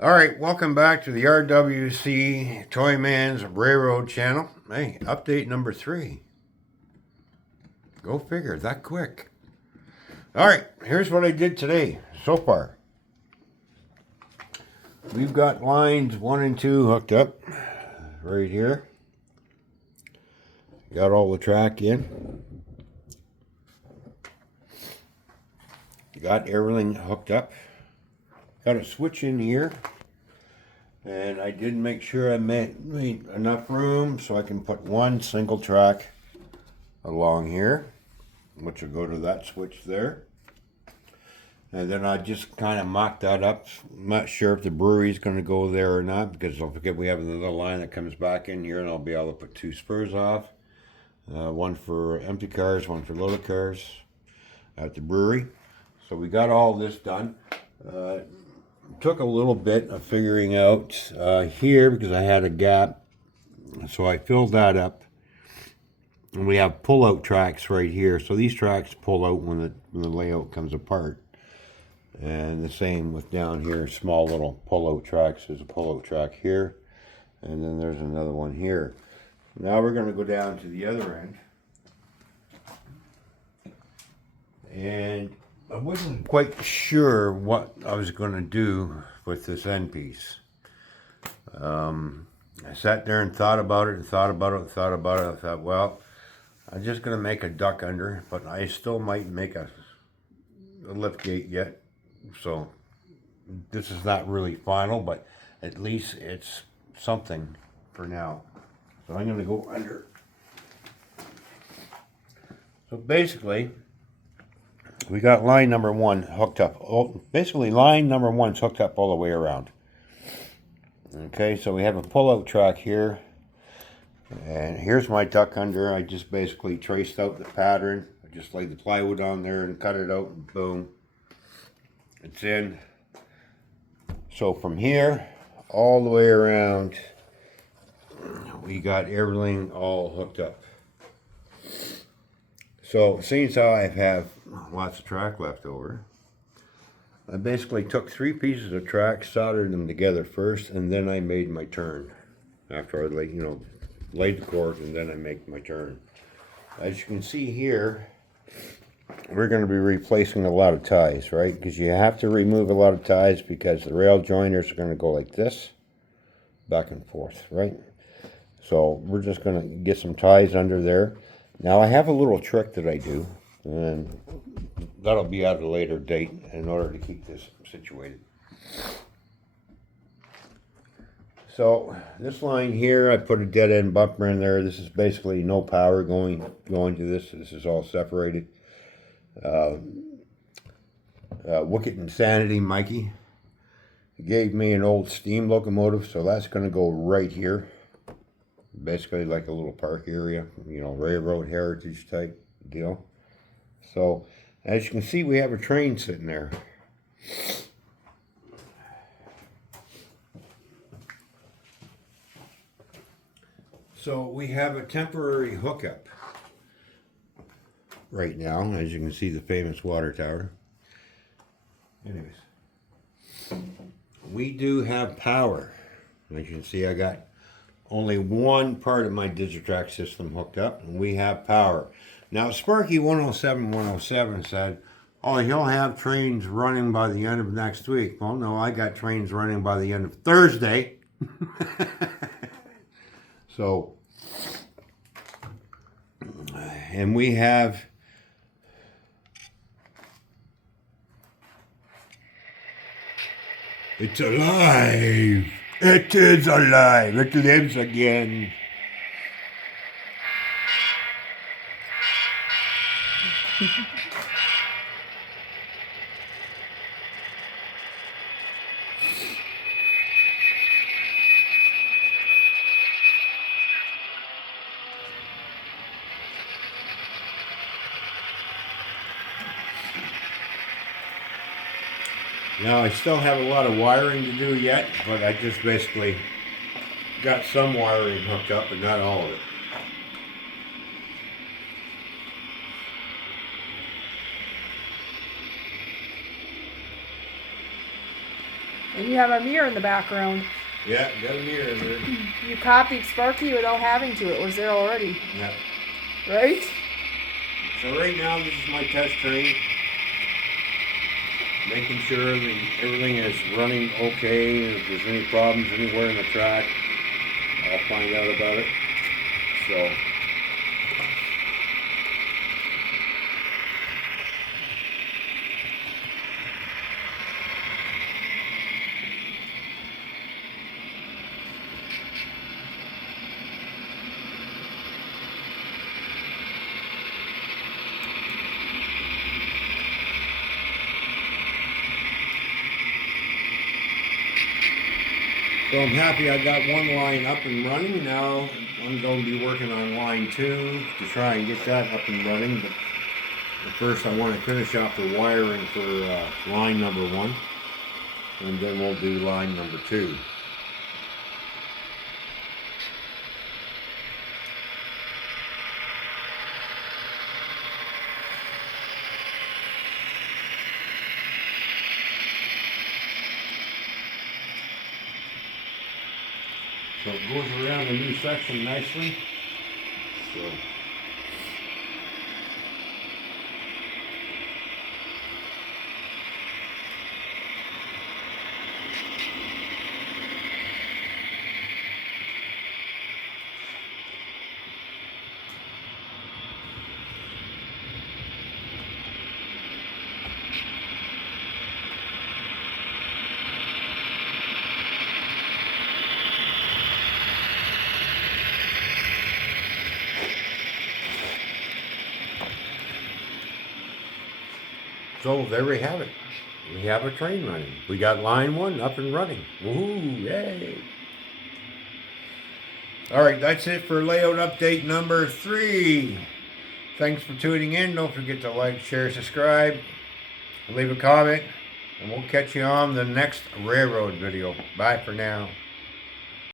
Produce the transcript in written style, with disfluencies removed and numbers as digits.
All right, welcome back to the RWC Toyman's Railroad channel. Hey, update number 3. Go figure, that quick. All right, here's what I did today so far. We've got lines 1 and 2 hooked up right here. Got all the track in. Got everything hooked up. Got a switch in here. And I did make sure I made enough room so I can put one single track along here, which will go to that switch there. And then I just kind of mocked that up. I'm not sure if the brewery's going to go there or not, because don't forget we have another line that comes back in here, and I'll be able to put 2 spurs off. One for empty cars, one for loaded cars at the brewery. So we got all this done. Took a little bit of figuring out here because I had a gap. So I filled that up. And we have pull-out tracks right here. So these tracks pull out when the layout comes apart. And the same with down here, small little pull-out tracks. There's a pull-out track here. And then there's another one here. Now we're going to go down to the other end. And I wasn't quite sure what I was going to do with this end piece. I sat there and thought about it. I thought, well, I'm just going to make a duck under, but I still might make a lift gate yet. So this is not really final, but at least it's something for now. So I'm going to go under. So basically, we got line number 1 hooked up. Basically, line number 1's hooked up all the way around. Okay, so we have a pull-out track here. And here's my duck under. I just basically traced out the pattern. I just laid the plywood on there and cut it out, and boom. It's in. So from here, all the way around, we got everything all hooked up. So, seeing as how I have lots of track left over, I basically took 3 pieces of track, soldered them together first, and then I made my turn. After I laid the cord, and then I make my turn. As you can see here, we're going to be replacing a lot of ties, right? Because you have to remove a lot of ties because the rail joiners are going to go like this, back and forth, right? So we're just going to get some ties under there. Now I have a little trick that I do, and that'll be at a later date in order to keep this situated. So this line here, I put a dead end bumper in there. This is basically no power going to this. This is all separated. Wicked Insanity Mikey gave me an old steam locomotive, so that's going to go right here. Basically like a little park area, railroad heritage type deal. So as you can see, we have a train sitting there. So we have a temporary hookup right now. As you can see, the famous water tower. Anyways, we do have power. As you can see, I got only one part of my Digitrack system hooked up, and we have power. Now, Sparky 107 said, oh, he'll have trains running by the end of next week. Well, no, I got trains running by the end of Thursday. So, and we have it's alive. It is alive. It lives again. Now, I still have a lot of wiring to do yet, but I just basically got some wiring hooked up, but not all of it. And you have a mirror in the background. Yeah, got a mirror in there. You copied Sparky without having to. It was there already. Yeah. Right? So right now this is my test train. Making sure everything is running okay. If there's any problems anywhere in the track, I'll find out about it. So I'm happy I got one line up and running. Now I'm going to be working on line 2 to try and get that up and running. But first I want to finish off the wiring for line number 1. And then we'll do line number 2. So it goes around the new section nicely. So there we have it. We have a train running. We got line 1 up and running. Woohoo, yay. All right, that's it for layout update number 3. Thanks for tuning in. Don't forget to like, share, subscribe, leave a comment, and we'll catch you on the next railroad video. Bye for now.